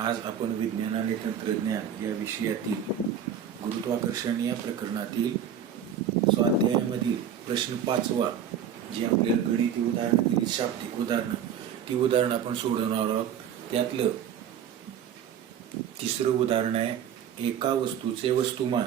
आज आपण विज्ञान आणि तंत्रज्ञान या विषयातील गुरुत्वाकर्षण या प्रकरणातील स्वाध्यायामधील प्रश्न 5वा जे आपल्याला गणिती उदाहरण दिली, शाब्दिक उदाहरण, ती उदाहरण आपण सोडवणार आहोत. त्यातलं तिसरं उदाहरण आहे, एका वस्तूचे वस्तुमान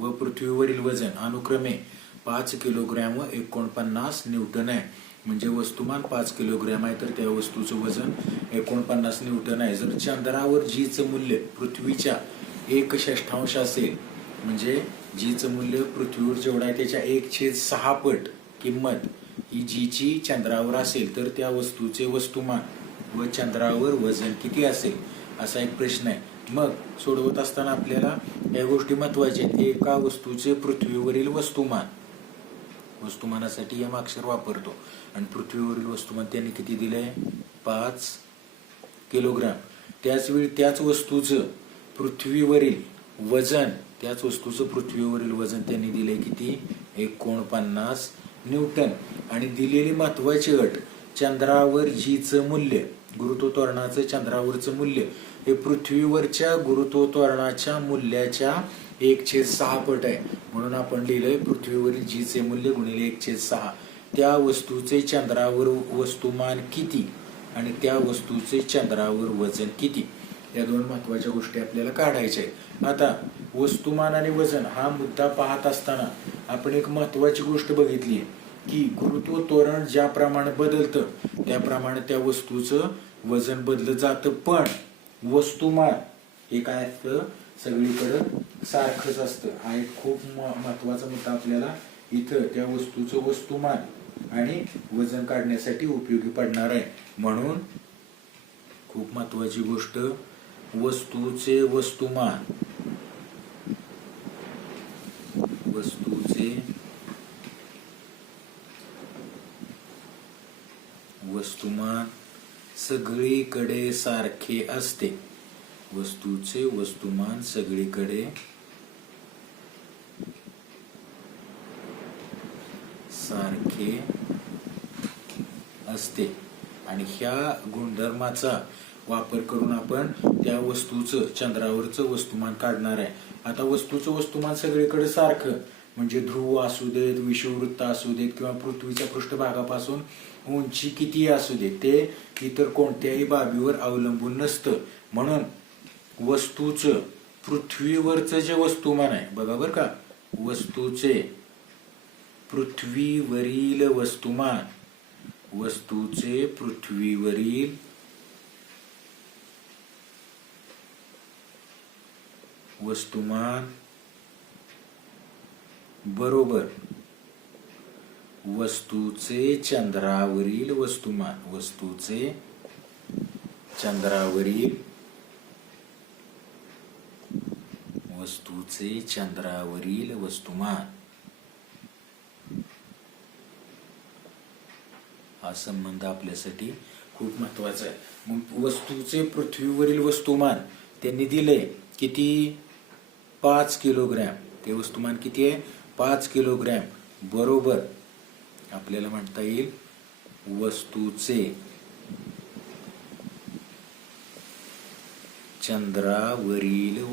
व पृथ्वीवरील वजन अनुक्रमे 5 किलोग्रॅम व 49 न्यूटन आहे. म्हणजे वस्तुमान 5 किलोग्रॅम आहे तर त्या वस्तूचं वजन 49 न्यूटन आहे. जर चंद्रावर जीचं मूल्य पृथ्वीच्या 1/6 असेल, म्हणजे जीचं मूल्य पृथ्वीवर जेवढं आहे त्याच्या 1/6 पट किंमत ही जीची चंद्रावर असेल तर त्या वस्तूचे वस्तुमान व चंद्रावर वजन किती असेल, असा एक प्रश्न आहे. मग सोडवत असताना आपल्याला या गोष्टी महत्वाच्या आहेत. एका वस्तूचे पृथ्वीवरील वस्तुमानासाठी एम अक्षर वापरतो आणि पृथ्वीवरील वस्तुमान त्यांनी किती दिलंय, 5 किलोग्राम. त्याचवेळी त्याच वस्तूचं पृथ्वीवरील वजन त्यांनी दिले किती, 49 न्यूटन. आणि दिलेली महत्वाची अट, चंद्रावर जीचं मूल्य, गुरुत्वत्वरणाचं चंद्रावरचं मूल्य हे पृथ्वीवरच्या गुरुत्वत्वरणाच्या मूल्याच्या 1/6 पट आहे. म्हणून आपण लिहिलंय पृथ्वीवरील जीचे मूल्य गुणिले 1/6. त्या वस्तूचे चंद्रावर वस्तुमान किती आणि त्या वस्तूचे चंद्रावर वजन किती, या दोन महत्वाच्या गोष्टी आपल्याला काढायच्या आहेत. आता वस्तुमान आणि वजन हा मुद्दा पाहत असताना आपण एक महत्वाची गोष्ट बघितली की गुरुत्व ज्याप्रमाणे बदलतं त्याप्रमाणे त्या वस्तूचं वजन बदलत जातं, पण वस्तुमान हे काय असतं, सगळीकडे सारखंच असतं. हा एक खूप महत्वाचा मुद्दा आपल्याला इथं त्या वस्तूचं वस्तुमान आणि वजन काढण्यासाठी उपयोगी पडणार आहे. म्हणून खूप महत्वाची गोष्ट, वस्तूचे वस्तुमान सगळीकडे सारखे असते. वस्तूचे वस्तुमान सगळीकडे सारखे असते आणि ह्या गुणधर्माचा वापर करून आपण त्या वस्तूचं चंद्रावरचं वस्तुमान काढणार आहे. आता वस्तूचं वस्तुमान सगळीकडे सारखं म्हणजे ध्रुव असू देत, विषुववृत्त असू देत किंवा पृथ्वीच्या पृष्ठभागापासून उंची किती असू देत, ते इतर कोणत्याही बाबीवर अवलंबून नसतं. म्हणून वस्तूचं पृथ्वीवरचं जे वस्तुमान आहे, बघा बरं का, वस्तूचे पृथ्वीवरील वस्तुमान बरोबर वस्तूचे चंद्रावरील वस्तुमान हा संबंध आपल्यासाठी खूप महत्वाचा आहे. मग वस्तूचे पृथ्वीवरील वस्तुमान त्यांनी दिले किती, 5 किलोग्रॅम. ते वस्तुमान किती आहे, 5 किलोग्रॅम बरोबर आपल्याला म्हणता येईल वस्तूचे चंद्रावरील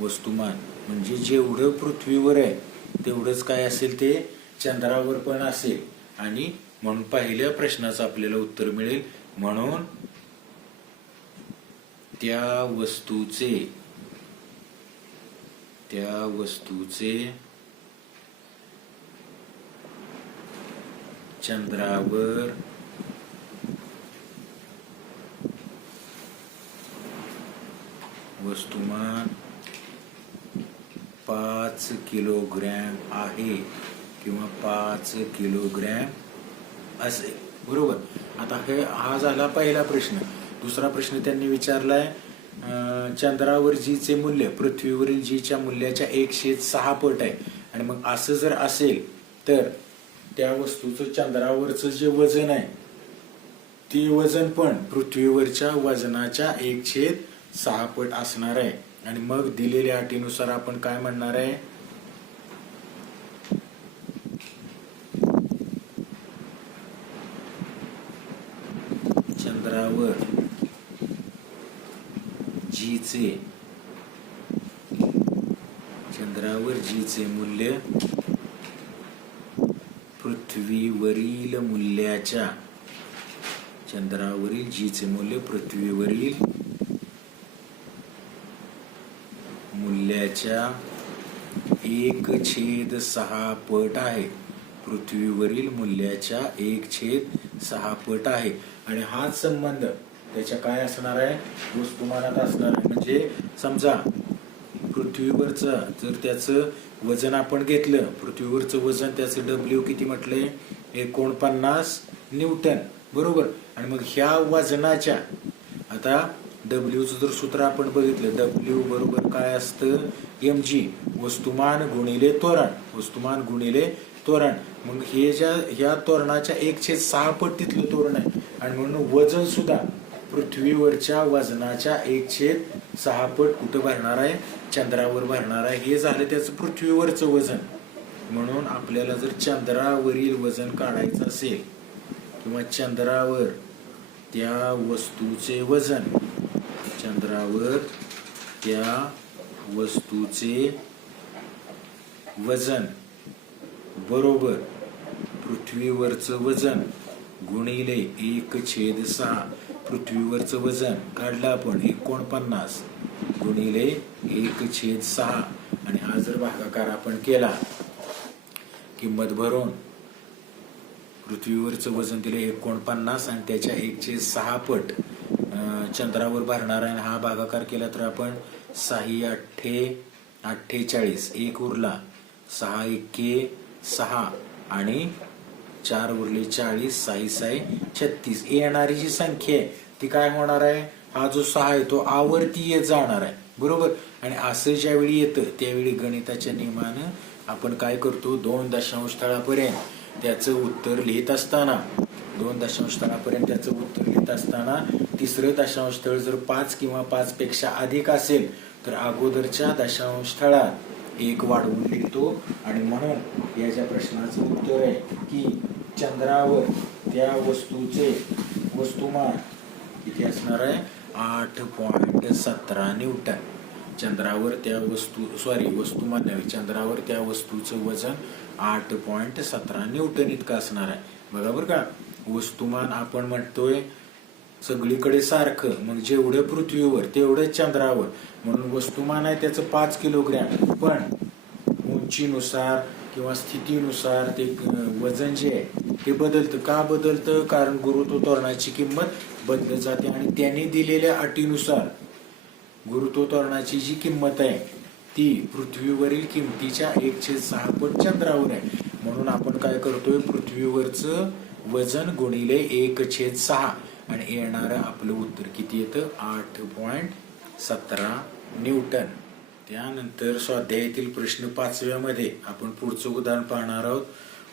वस्तुमान म्हणजे जेवढं पृथ्वीवर आहे तेवढंच काय असेल ते चंद्रावर पण असेल. आणि म्हणून पहिल्या प्रश्नाचं आपल्याला उत्तर मिळेल. म्हणून त्या वस्तूचे चंद्रावर वस्तुमान 5 किलोग्रॅम आहे किंवा 5 किलोग्रॅम असेल, बरोबर. आता हा झाला पहिला प्रश्न. दुसरा प्रश्न त्यांनी विचारलाय, चंद्रावर जीचे मूल्य पृथ्वीवरील जीच्या मूल्याच्या 1/6 पट आहे. आणि मग असं जर असेल तर त्या वस्तूचं चंद्रावरचं जे वजन आहे ते वजन पण पृथ्वीवरच्या वजनाच्या 1/6 पट असणार आहे. आणि मग दिलेल्या अटीनुसार आपण काय म्हणणार आहे, जीचे मूल्य पृथ्वीवरील मूल्याच्या चंद्रावरील जीचे मूल्य पृथ्वीवरील मूल्याच्या 1/6 पट आहे. पृथ्वीवरील मूल्याच्या 1/6 पट आहे. आणि हाच संबंध त्याच्या काय असणार आहे, वस्तुमानात असणार आहे. म्हणजे समजा पृथ्वीवरचं जर त्याचं वजन आपण घेतलं, पृथ्वीवरचं वजन त्याचं डब्ल्यू किती म्हटलंय, 49 न्यूटन, बरोबर. आणि मग ह्या वजनाच्या, आता डब्ल्यूचं जर सूत्र आपण बघितलं, डब्ल्यू बरोबर काय असतं, mg, वस्तुमान गुणिले त्वरण, वस्तुमान गुणिले त्वरण. मग हे ह्या त्वरणाच्या 1/6 पट तिथलं त्वरण आहे. आणि म्हणून वजन सुद्धा पृथ्वीवरच्या वजनाच्या 1/6 पट कुठं भरणार आहे, चंद्रावर भरणार आहे. हे झालं त्याचं पृथ्वीवरचं वजन. म्हणून आपल्याला जर चंद्रावरील वजन काढायचं असेल किंवा चंद्रावर त्या वस्तूचे वजन, चंद्रावर त्या वस्तूचे वजन बरोबर पृथ्वीवरचं वजन गुणिले 1/6. पृथ्वीवरचं वजन काढलं आपण 49 गुणिले 1/6. आणि हा जर भागाकार आपण केला, किंमत भरून पृथ्वीवरचं वजन दिले 49 आणि त्याच्या 1/6 पट चंद्रावर भरणार आहे. हा भागाकार केला तर आपण 6 8 48, 1 उरला, 6 1 6 आणि 4 उरले 40, 6 6 36. येणारी जी संख्या आहे ती काय होणार आहे, हा जो 6 आहे तो आवर्ती येत जाणार आहे, बरोबर. आणि असं ज्यावेळी येतं त्यावेळी गणिताच्या नियमानं आपण काय करतो, 2 दशांश स्थळापर्यंत त्याचं उत्तर लिहित असताना, 2 दशांश स्थळापर्यंत त्याचं उत्तर लिहित असताना तिसरं दशांश स्थळ जर 5 किंवा 5 पेक्षा अधिक असेल तर अगोदरच्या दशांश स्थळात 1 वाढवून लिहितो. आणि म्हणून याच्या प्रश्नाचं उत्तर आहे की चंद्रावर त्या वस्तूचे वस्तुमान किती असणार आहे, 8.17 न्यूटन. चंद्रावर त्या वस्तुमान नव्हे, चंद्रावर त्या वस्तूचं वजन 8.17 न्यूटन इतकं असणार आहे. बरोबर का. वस्तुमान आपण म्हणतोय सगळीकडे सारखं, मग जेवढं पृथ्वीवर तेवढं चंद्रावर, म्हणून वस्तुमान आहे त्याचं 5 किलोग्रॅम. पण उंचीनुसार किंवा स्थितीनुसार ते वजन जे आहे ते बदलतं. का बदलतं, कारण गुरुत्वाकर्षणाची किंमत बदलत जाते. आणि त्यांनी दिलेल्या अटीनुसार गुरुत्वाकर्षणाची जी किंमत आहे ती पृथ्वीवरील किमतीच्या 1/6 पट चंद्रावर आहे. म्हणून आपण काय करतोय, पृथ्वीवरचं वजन गुणिले 1/6 आणि येणारं आपलं उत्तर किती येतं, 8.17 न्यूटन. त्यानंतर स्वाध्यायातील प्रश्न 5व्या मध्ये आपण पुढचं उदाहरण पाहणार आहोत.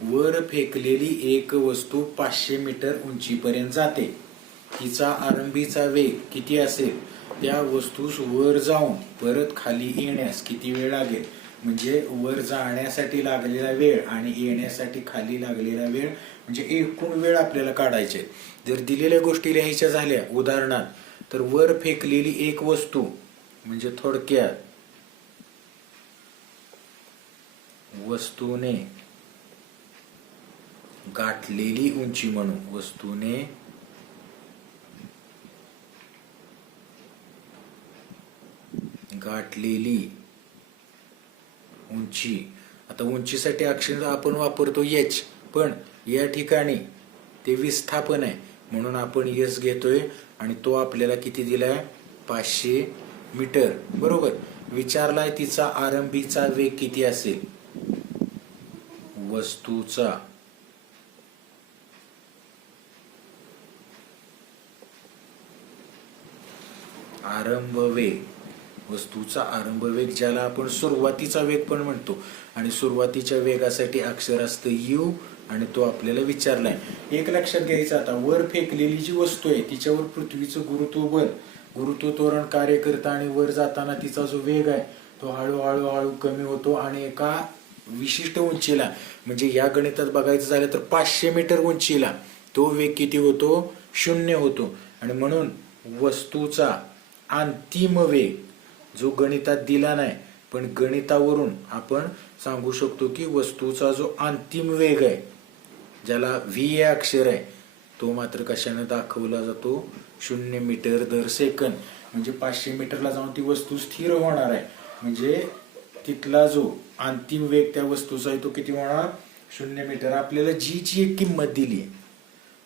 वर फेकलेली एक वस्तू 500 मीटर उंचीपर्यंत जाते. तिचा आरंभीचा वेग किती असेल, त्या वस्तूस वर जाऊन परत खाली येण्यास किती वेळ लागेल. म्हणजे वर जाण्यासाठी लागलेला वेळ आणि येण्यासाठी खाली लागलेला वेळ, म्हणजे एकूण वेळ आपल्याला काढायचे. जर दिलेल्या गोष्टी लिहायच्या झाल्या उदाहरणात, तर वर फेकलेली एक वस्तू म्हणजे थोडक्यात वस्तूने गाठलेली उंची म्हणून, वस्तूने गाठलेली उंची. आता उंचीसाठी अक्षर आपण वापरतो h, पण या ठिकाणी ते विस्थापन आहे म्हणून आपण s घेतोय. आणि तो आपल्याला किती दिलाय, 500 मीटर, बरोबर. विचारलाय तिचा आरंभीचा वेग किती असेल. वस्तूचा आरंभ वेग, वस्तूचा आरंभ वेग ज्याला आपण सुरुवातीचा वेग पण म्हणतो. आणि सुरुवातीच्या वेगासाठी अक्षर असतं u आणि तो आपल्याला विचारलाय. एक लक्षात घ्यायचं, आता वर फेकलेली जी वस्तू आहे तिच्यावर पृथ्वीचं गुरुत्वबळ, गुरुत्व त्वरण कार्य करतं आणि वर जाताना तिचा जो वेग आहे तो हळूहळू हळू कमी होतो. आणि एका विशिष्ट उंचीला, म्हणजे या गणितात बघायचं झालं तर 500 मीटर उंचीला तो वेग किती होतो, 0 होतो. आणि म्हणून वस्तूचा अंतिम वेग जो गणितात दिला नाही, पण गणितावरून आपण सांगू शकतो की वस्तूचा जो अंतिम वेग आहे, ज्याला व्ही हे अक्षर आहे, तो मात्र कशाने दाखवला जातो? 0 मीटर दर सेकंद. म्हणजे 500 मीटरला जाऊन ती वस्तू स्थिर होणार आहे, म्हणजे तिथला जो अंतिम वेग त्या वस्तूचा आहे तो किती होणार? 0 मीटर. आपल्याला जी ची एक किंमत दिली आहे,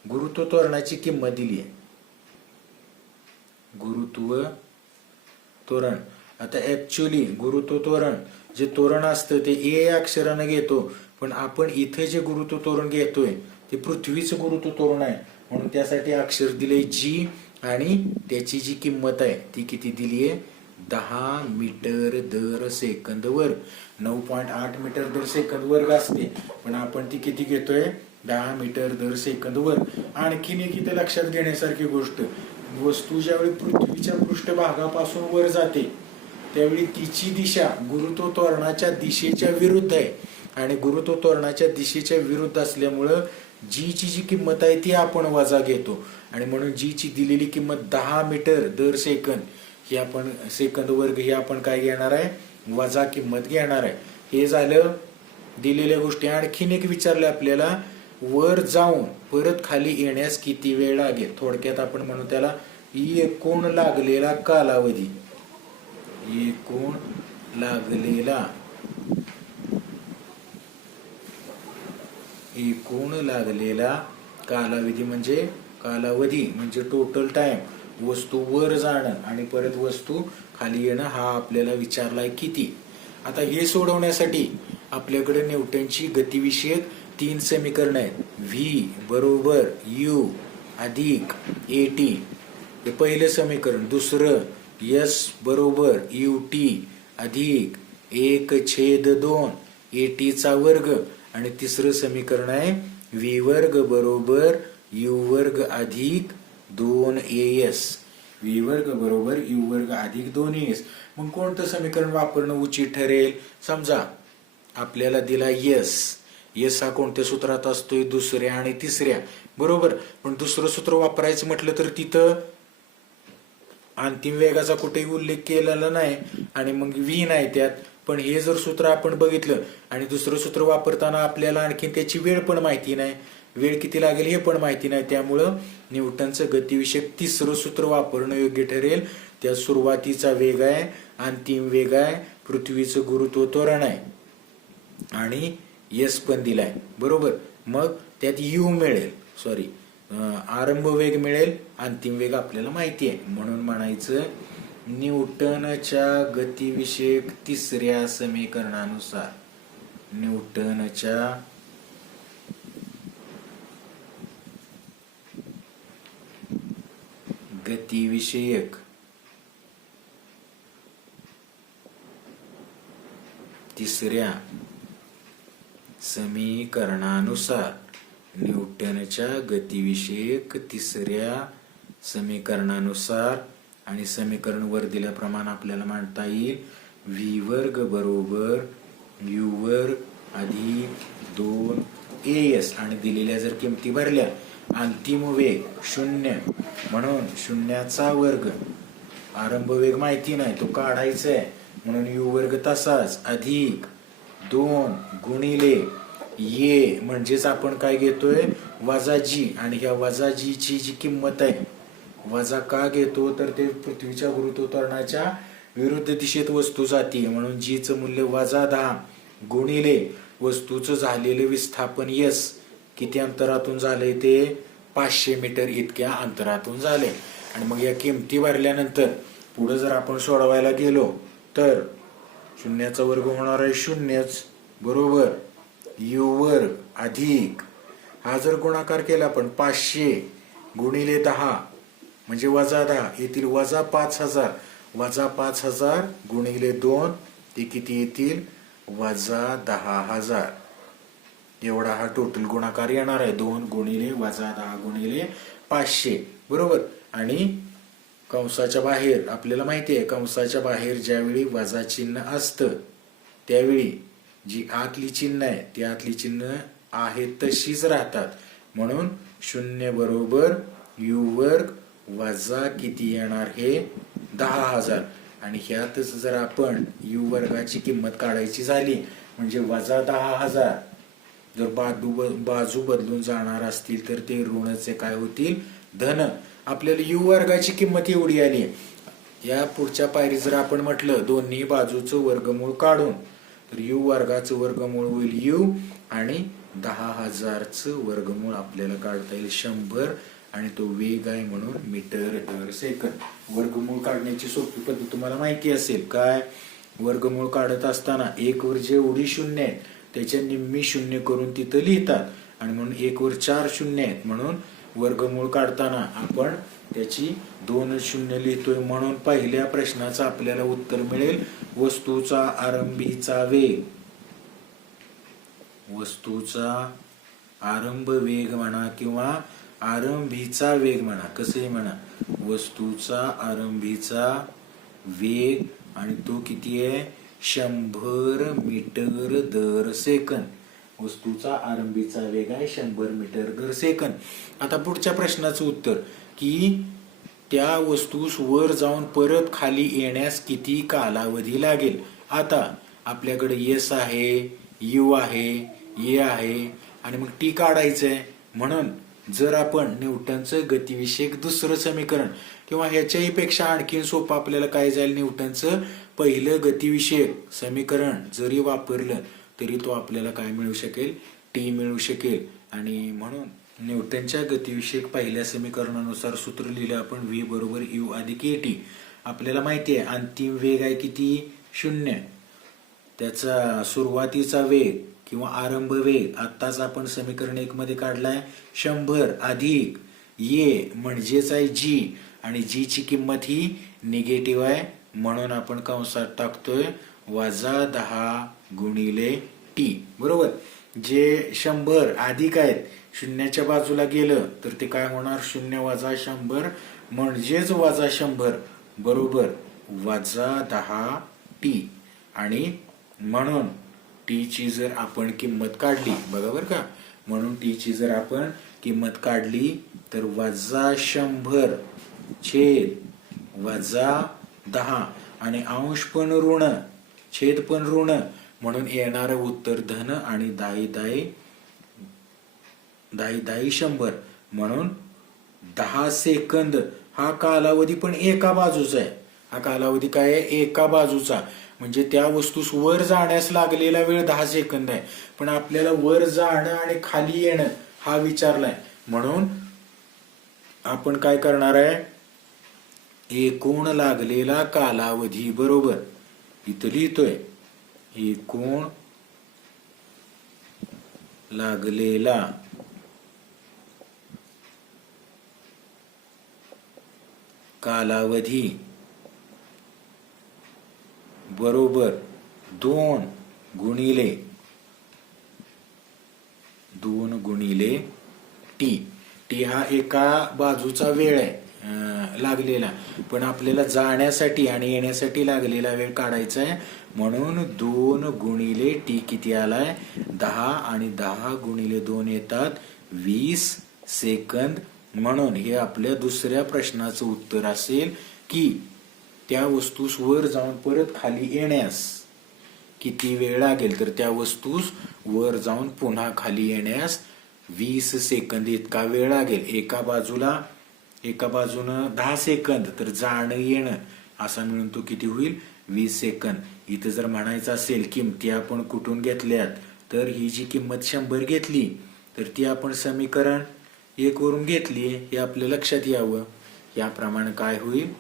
गुरुत्व त्वरणाची किंमत दिली आहे, गुरुत्व त्वरण. आता ऍक्च्युअली गुरुत्व त्वरण जे त्वरण असतं ते ए अक्षराने घेतो, पण आपण इथे जे गुरुत्व त्वरण घेतोय ते पृथ्वीचं गुरुत्व त्वरण आहे, म्हणून त्यासाठी अक्षर दिले जी, आणि त्याची जी किंमत आहे ती किती दिली आहे? 10 मीटर दर सेकंद वर्ग. 9.8 मीटर दर सेकंद वर्ग असते, पण आपण ती किती घेतोय? 10 मीटर दर सेकंद वर्ग. आणखीन एक इथे लक्षात घेण्यासारखी गोष्ट, वस्तू ज्यावेळी पृथ्वीच्या पृष्ठभागापासून वर जाते त्यावेळी तिची दिशा गुरुत्व त्वरणाच्या दिशेच्या विरुद्ध आहे, आणि गुरुत्व त्वरणाच्या दिशेच्या विरुद्ध असल्यामुळं जी ची जी किंमत आहे ती आपण वजा घेतो, आणि म्हणून जी ची दिलेली किंमत 10 मीटर दर सेकंद ही आपण सेकंद वर्ग ही आपण काय घेणार आहे? वजा किंमत घेणार आहे. हे झालं दिलेल्या गोष्टी. आणखीन एक विचारले आपल्याला, वर जाऊन परत खाली येण्यास किती वेळ लागेल? थोडक्यात आपण म्हणू त्याला एकूण लागलेला कालावधी. एकूण लागलेला कालावधी म्हणजे टोटल टाइम. वस्तू वर जाणं आणि परत वस्तू खाली येणं हा आपल्याला विचारलाय किती. आता हे सोडवण्यासाठी आपल्याकडे न्यूटनची गतिविषयक 3 समीकरण आहेत. व्ही बरोबर यू अधिक AT हे पहिलं समीकरण. दुसरं एस बरोबर UT अधिक 1/2 AT चा वर्ग, आणि तिसरं समीकरण आहे व्ही वर्ग बरोबर यू वर्ग अधिक 2AS. व्ही वर्ग बरोबर यू वर्ग अधिक 2AS. मग कोणतं समीकरण वापरणं उचित ठरेल? समजा आपल्याला दिला एस हा कोणत्या सूत्रात असतोय? दुसऱ्या आणि तिसऱ्या, बरोबर. पण दुसरं सूत्र वापरायचं म्हटलं तर तिथं अंतिम वेगाचा कुठेही उल्लेख केलेला नाही, आणि मग व्ही नाही त्यात. पण हे जर सूत्र आपण बघितलं आणि दुसरं सूत्र वापरताना आपल्याला आणखी त्याची वेळ पण माहिती नाही, वेळ किती लागेल हे पण माहिती नाही, त्यामुळं न्यूटनचं गतिविषयक तिसरं सूत्र वापरणं योग्य ठरेल. त्या सुरुवातीचा वेग आहे, अंतिम वेग आहे, पृथ्वीचं गुरुत्व त्वरण आहे, आणि एस पण दिलाय, बरोबर. मग त्यात यू मिळेल, आरंभ वेग मिळेल, अंतिम वेग आपल्याला माहिती आहे. म्हणून म्हणायचं न्यूटनच्या गतिविषयक तिसऱ्या समीकरणानुसार, न्यूटनच्या गतिविषयक तिसऱ्या समीकरणानुसार, न्यूटनच्या गतिविषयक तिसऱ्या समीकरणानुसार, आणि समीकरण वर दिल्याप्रमाणे आपल्याला मांडता येईल व्ही वर्ग बरोबर यू वर्ग अधिक 2AS, आणि दिलेल्या जर किमती भरल्या, अंतिम वेग 0 म्हणून 0चा वर्ग, आरंभ वेग माहिती नाही तो काढायचा आहे म्हणून यू वर्ग तसाच, अधिक 2 गुणिले ये म्हणजेच आपण काय घेतोय? वजा जी. आणि ह्या वजा जी ची जी किंमत आहे, वजा का घेतो तर ते पृथ्वीच्या गुरुत्व त्वरणाच्या विरुद्ध दिशेत वस्तू जाते, म्हणून जीचं मूल्य -10 गुणिले वस्तूचं झालेलं विस्थापन एस किती अंतरातून झालंय? ते 500 मीटर इतक्या अंतरातून झाले. आणि मग या किमती भरल्यानंतर पुढे जर आपण सोडवायला गेलो तर 0चा वर्ग होणार आहे 0च, बरोबर. यू वर्ग अधिक, हा जर गुणाकार केला आपण 500 गुणिले 10 म्हणजे -10, येतील -5000, -5000 गुणिले 2 ते किती येतील? -10,000. एवढा हा टोटल गुणाकार येणार आहे. 2 गुणिले -10 गुणिले 500, बरोबर. आणि कंसाच्या बाहेर आपल्याला माहिती आहे, कंसाच्या बाहेर ज्यावेळी वजा चिन्ह असतं त्यावेळी जी आतली चिन्ह आहे ती आतली चिन्ह आहे तशीच राहतात, म्हणून 0 बरोबर यू वर्ग वजा किती येणार? हे 10,000. आणि ह्यातच जर आपण यू वर्गाची किंमत काढायची झाली म्हणजे वजा 10,000, जर बाजू बदलून जाणार असतील तर ते ऋणचे काय होतील, धन. आपल्याला यू वर्गाची किंमत एवढी आली. या पुढच्या पायरी जर आपण म्हटलं दोन्ही बाजूचं वर्गमूळ काढून, तर यू वर्गाचं वर्गमूळ होईल यू आणि 10,000चं वर्गमूळ आपल्याला काढता येईल 100 आणि तो वेग आहे म्हणून मीटर दर सेकंद. वर्गमूळ काढण्याची सोपी पद्धत तुम्हाला माहिती असेल. काय, वर्गमूळ काढत असताना एक वर जेवढी शून्य आहेत त्याच्या निम्मी शून्य करून तिथं लिहितात आणि म्हणून एक वर 4 शून्य आहेत म्हणून वर्गमूळ काढताना आपण त्याची 2 शून्य लिहितोय. म्हणून पहिल्या प्रश्नाचं आपल्याला उत्तर मिळेल वस्तूचा आरंभीचा वेग. वस्तूचा आरंभ वेग म्हणा किंवा आरंभीचा वेग म्हणा, कसंही म्हणा, वस्तूचा आरंभीचा वेग आणि तो किती आहे, 100 मीटर दर सेकंद. वस्तूचा आरंभीचा वेग आहे 100 मीटर दर सेकंद. आता पुढच्या प्रश्नाचं उत्तर की त्या वस्तूस वर जाऊन परत खाली येण्यास किती कालावधी लागेल. आता आपल्याकडे एस आहे, यू आहे, ए आहे आणि मग टी काढायचंय. म्हणून जर आपण न्यूटनचं गतिविषयक दुसरं समीकरण किंवा ह्याच्याही पेक्षा आणखीन सोपं आपल्याला काय जाईल, न्यूटनचं पहिलं गतिविषयक समीकरण जरी वापरलं तरी तो आपल्याला काय मिळू शकेल, टी मिळू शकेल. आणि म्हणून न्यूटनच्या गतिविषयक पहिल्या समीकरणानुसार सूत्र लिहिलं आपण व्ही बरोबर यू अधिक ए टी. आपल्याला माहिती आहे अंतिम वेग आहे किती, 0. त्याचा सुरुवातीचा वेग किंवा आरंभ वेग आत्ताच आपण समीकरण 1 मध्ये काढलाय 100 अधिक ए म्हणजेच आहे जी आणि जी ची किंमत ही निगेटिव्ह आहे म्हणून आपण कंसात टाकतोय वजा 10 गुणिले टी. बरोबर. जे 100 अधिक आहेत शून्याच्या बाजूला गेलं तर ते काय होणार, 0 वजा 100 म्हणजेच वजा 100 बरोबर वजा 10 टी. आणि म्हणून टी ची जर आपण किंमत काढली, बघा बरं का, म्हणून टी ची जर आपण किंमत काढली तर वजा 100 छेद वजा 10 आणि अंश पण ऋण छेद पण ऋण म्हणून येणारं उत्तर धन आणि दाई दाई 100. म्हणून 10 सेकंद हा कालावधी पण एका बाजूचा आहे. हा कालावधी काय आहे, एका बाजूचा. म्हणजे त्या वस्तूस वर जाण्यास लागलेला वेळ 10 सेकंद आहे पण आपल्याला वर जाणं आणि खाली येणं हा विचारलाय. म्हणून आपण काय करणार आहे, एकूण लागलेला कालावधी बरोबर इथं लिहितोय एकूण लागलेला कालावधी बरोबर 2 गुणिले टी. टी हा एका बाजूचा वेळ आहे लागलेला पण आपल्याला जाण्यासाठी आणि येण्यासाठी लागलेला वेळ काढायचा आहे. म्हणून 2 गुणिले टी किती आलाय, 10 आणि 10 गुणिले 2 येतात 20 सेकंद. म्हणून हे आपल्या दुसऱ्या प्रश्नाचं उत्तर असेल की त्या वस्तूस वर जाऊन परत खाली येण्यास किती वेळ लागेल, तर त्या वस्तूस वर जाऊन पुन्हा खाली येण्यास 20 सेकंद इतका वेळ लागेल. एका बाजूनं 10 सेकंद तर जाणं येणं असा मिळून तो किती होईल, 20 सेकंद. इथं जर म्हणायचं असेल किमती आपण कुठून घेतल्यात तर ही जी किंमत 100 घेतली तर ती आपण समीकरण 1 वरून घेतली हे आपल्या लक्षात यावं. याप्रमाणे काय होईल,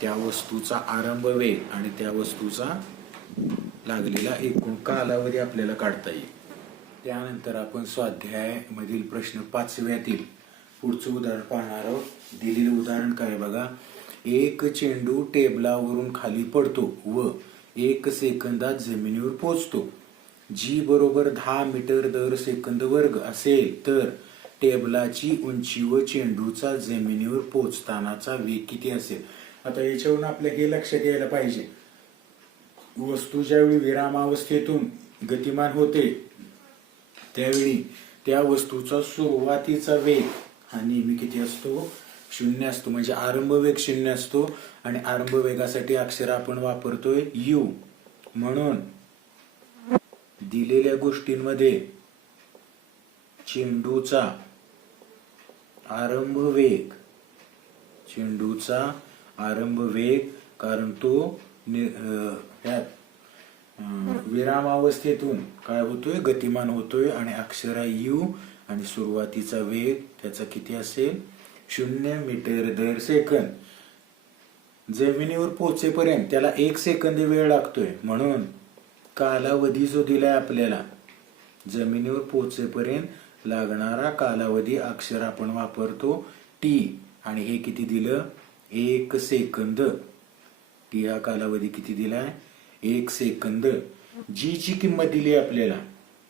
त्या वस्तूचा आरंभ वेग आणि त्या वस्तूचा लागलेला एकूण कालावधी आपल्याला काढता येईल. त्यानंतर आपण स्वाध्याय मधील प्रश्न 5व्यातील पुढचं उदाहरण पाहणार आहोत. दिलेलं उदाहरण काय बघा, एक चेंडू टेबलावरून खाली पडतो व 1 सेकंदात जमिनीवर पोहोचतो. जी बरोबर 10 मीटर दर सेकंद वर्ग असेल तर टेबलाची उंची व चेंडूचा जमिनीवर पोहोचतानाचा वेग किती असेल. आता याच्यावरून आपल्या हे लक्षात यायला पाहिजे, वस्तू ज्यावेळी विरामावस्थेतून गतिमान होते त्यावेळी त्या वस्तूचा सुरुवातीचा वेग हा नेहमी किती असतो, शून्य असतो, म्हणजे आरंभ वेग शून्य असतो आणि आरंभ वेगासाठी अक्षर आपण वापरतोय यू. म्हणून दिलेल्या गोष्टींमध्ये चेंडूचा आरंभ वेग, कारण तो विरामावस्थेतून काय होतोय, गतिमान होतोय आणि अक्षर आहे यू आणि सुरुवातीचा वेग त्याचा किती असेल, 0 मीटर दर सेकंद. जमिनीवर पोहोचेपर्यंत त्याला 1 सेकंद वेळ लागतोय. म्हणून कालावधी जो दिलाय आपल्याला जमिनीवर पोहोचेपर्यंत लागणारा कालावधी अक्षर आपण वापरतो टी आणि हे किती दिलं, 1 सेकंद. टी हा कालावधी किती दिलाय, 1 सेकंद. जी ची किंमत दिली आपल्याला,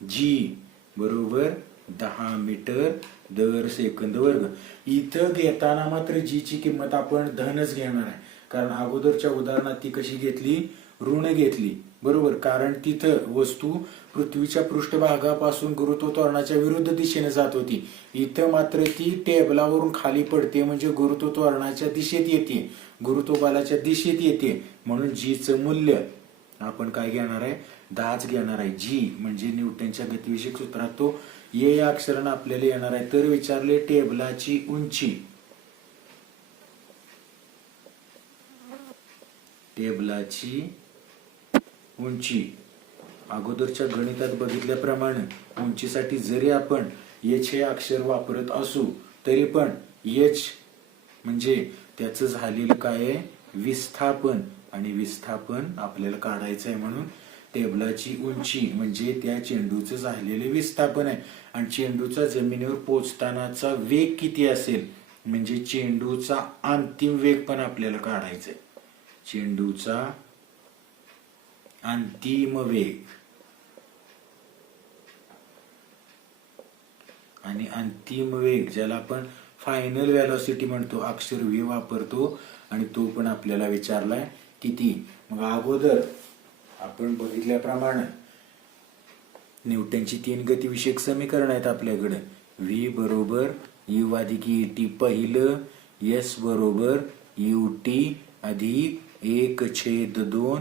जी बरोबर 10 मीटर दर सेकंद वर्ग. इथं घेताना मात्र जी ची किंमत आपण धनच घेणार आहे, कारण अगोदरच्या उदाहरणात ती कशी घेतली, ऋण घेतली. बरोबर, कारण तिथं वस्तू पृथ्वीच्या पृष्ठभागापासून गुरुत्वत्वरणाच्या विरुद्ध दिशेने जात होती. इथं मात्र ती टेबलावरून खाली पडते, म्हणजे गुरुत्वत्वरणाच्या दिशेत येते, गुरुत्वबलाच्या दिशेत येते. म्हणून जीचं मूल्य आपण काय घेणार आहे, 10च घेणार आहे. जी म्हणजे न्यूटनच्या गतिविषयक सूत्रात तो ये या अक्षरानं आपल्याला येणार आहे. तर विचारले टेबलाची उंची, अगोदरच्या गणितात बघितल्याप्रमाणे उंचीसाठी जरी आपण एच हे अक्षर वापरत असू तरी पण एच म्हणजे त्याचं झालेलं काय आहे, विस्थापन, आणि विस्थापन आपल्याला काढायचं आहे. म्हणून टेबलाची उंची म्हणजे त्या चेंडूचं झालेले विस्थापन आहे. आणि चेंडूचा जमिनीवर पोहोचतानाचा वेग किती असेल, म्हणजे चेंडूचा अंतिम वेग पण आपल्याला काढायचा आहे. चेंडूचा अंतिम वेग आणि अंतिम वेग ज्याला आपण फायनल व्हेलॉसिटी म्हणतो, अक्षर व्ही वापरतो, आणि तो पण आपल्याला विचारलाय किती. मग अगोदर आपण बघितल्याप्रमाणे न्यूटनची 3 गतिविषयक समीकरण आहेत आपल्याकडे. व्ही बरोबर यू अधिक टी पहिलं, एस बरोबर यू टी अधिक 1/2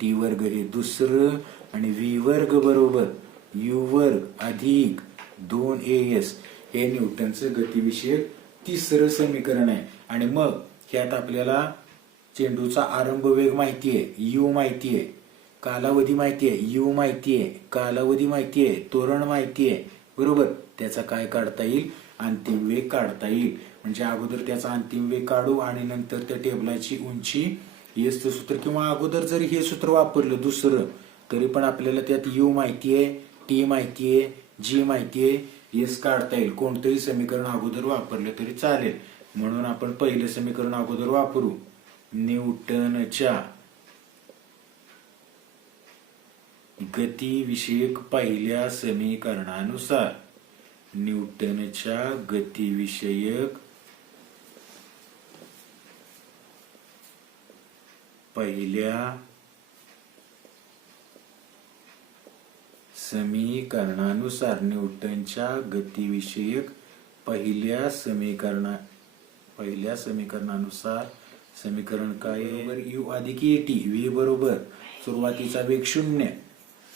टी वर्ग हे दुसरं, आणि व्ही वर्ग बरोबर यू वर्ग अधिक 2as हे न्यूटनचं गतिविषयक तिसरं समीकरण आहे. आणि मग ह्यात आपल्याला चेंडूचा आरंभ वेग माहितीये, यू माहितीये, कालावधी माहितीये, यू माहितीये, कालावधी माहितीये, त्वरण माहितीये. बरोबर, त्याचा काय काढता येईल, अंतिम वेग काढता येईल. म्हणजे अगोदर त्याचा अंतिम वेग काढू आणि नंतर त्या टेबलाची उंची, येसचं सूत्र, किंवा अगोदर जरी हे सूत्र वापरलं दुसरं तरी पण आपल्याला त्यात यू माहितीये, टी माहितीये, जी माहितीये, येस काढता येईल. कोणतंही समीकरण अगोदर वापरलं तरी चालेल. म्हणून आपण पहिलं समीकरण अगोदर वापरू. न्यूटनच्या गतिविषयक पहिल्या समीकरणानुसार, न्यूटनच्या गतिविषयक पहिल्या समीकरणानुसार, न्यूटनच्या गतिविषयक पहिल्या समीकरणानुसार समीकरण काय आहे, यू अधिक टी, व्ही बरोबर सुरुवातीचा वेग 0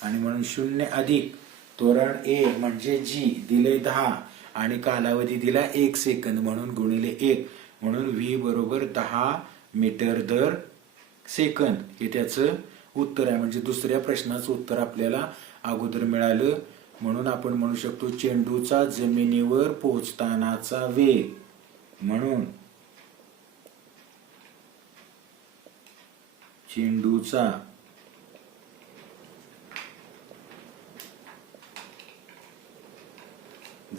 आणि म्हणून 0 अधिक त्वरण ए म्हणजे जी दिले 10 आणि कालावधी दिला 1 सेकंद म्हणून गुणिले 1, म्हणून व्ही बरोबर 10 मीटर दर सेकंद हे त्याचं उत्तर आहे. म्हणजे दुसऱ्या प्रश्नाचं उत्तर आपल्याला अगोदर मिळालं. म्हणून आपण म्हणू शकतो चेंडूचा जमिनीवर पोहोचतानाचा वेग, म्हणून चेंडूचा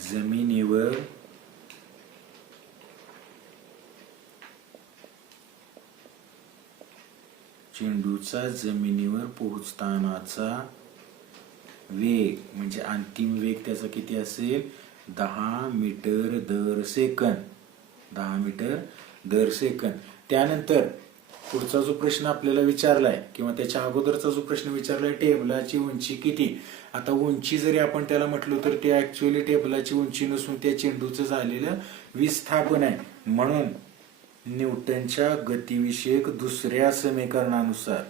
जमिनीवर पोहोचतानाचा वेग म्हणजे अंतिम वेग त्याचा किती असेल, 10 मीटर दर सेकंद. 10 मीटर दर सेकंद. त्यानंतर पुढचा जो प्रश्न आपल्याला विचारलाय किंवा त्याच्या अगोदरचा जो प्रश्न विचारलाय, टेबलाची उंची किती. आता उंची जरी आपण त्याला म्हटलो तर ते ऍक्च्युअली टेबलाची उंची नसून त्या चेंडूचं झालेलं विस्थापन आहे. म्हणून न्यूटनच्या गतिविषयक दुसऱ्या समीकरणानुसार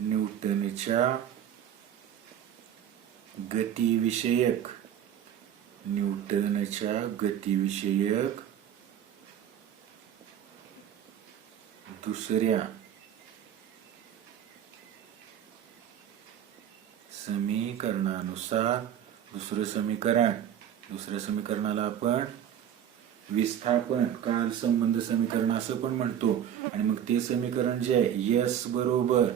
न्यूटनच्या गतिविषयक दुसऱ्या समीकरणानुसार दुसऱ्या समीकरणाला आपण विस्थापन काल संबंध समीकरण असं पण म्हणतो. आणि मग ते समीकरण जे आहे एस बरोबर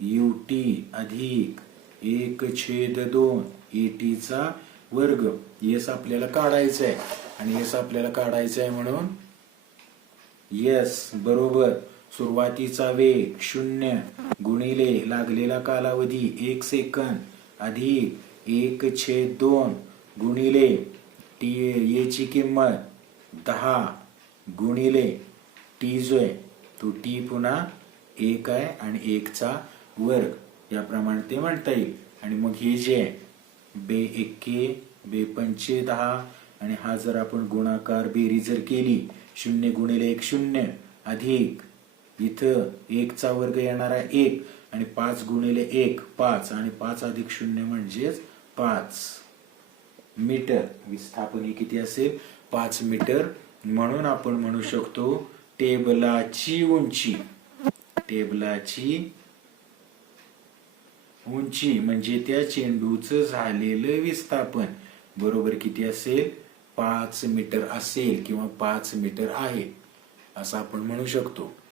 ut अधिक 1/2 at चा वर्ग. एस आपल्याला काढायचा आहे आणि एस आपल्याला काढायचा आहे म्हणून एस बरोबर सुरुवातीचा वेग 0 गुणिले लागलेला कालावधी 1 सेकंद अधिक 1/2 गुणिले टी ची किंमत 10 गुणिले टी जो आहे तो टी पुन्हा 1 आहे आणि 1 चा वर्ग, याप्रमाणे ते म्हणता येईल. आणि मग हे जे आहे बे 1 बे 5 10 आणि हा जर आपण गुणाकार बेरीज जर केली 0 गुणिले 1 0 अधिक इथं 1 चा वर्ग येणार आहे 1 आणि 5 गुणिले 1 5 आणि 5 अधिक 0 म्हणजेच 5 मीटर. विस्थापन हे किती असेल 5 मीटर. म्हणून आपण म्हणू शकतो टेबलाची उंची म्हणजे त्या चेंडूचं झालेलं विस्थापन बरोबर किती असेल 5 मीटर असेल किंवा 5 मीटर आहे असं आपण म्हणू शकतो.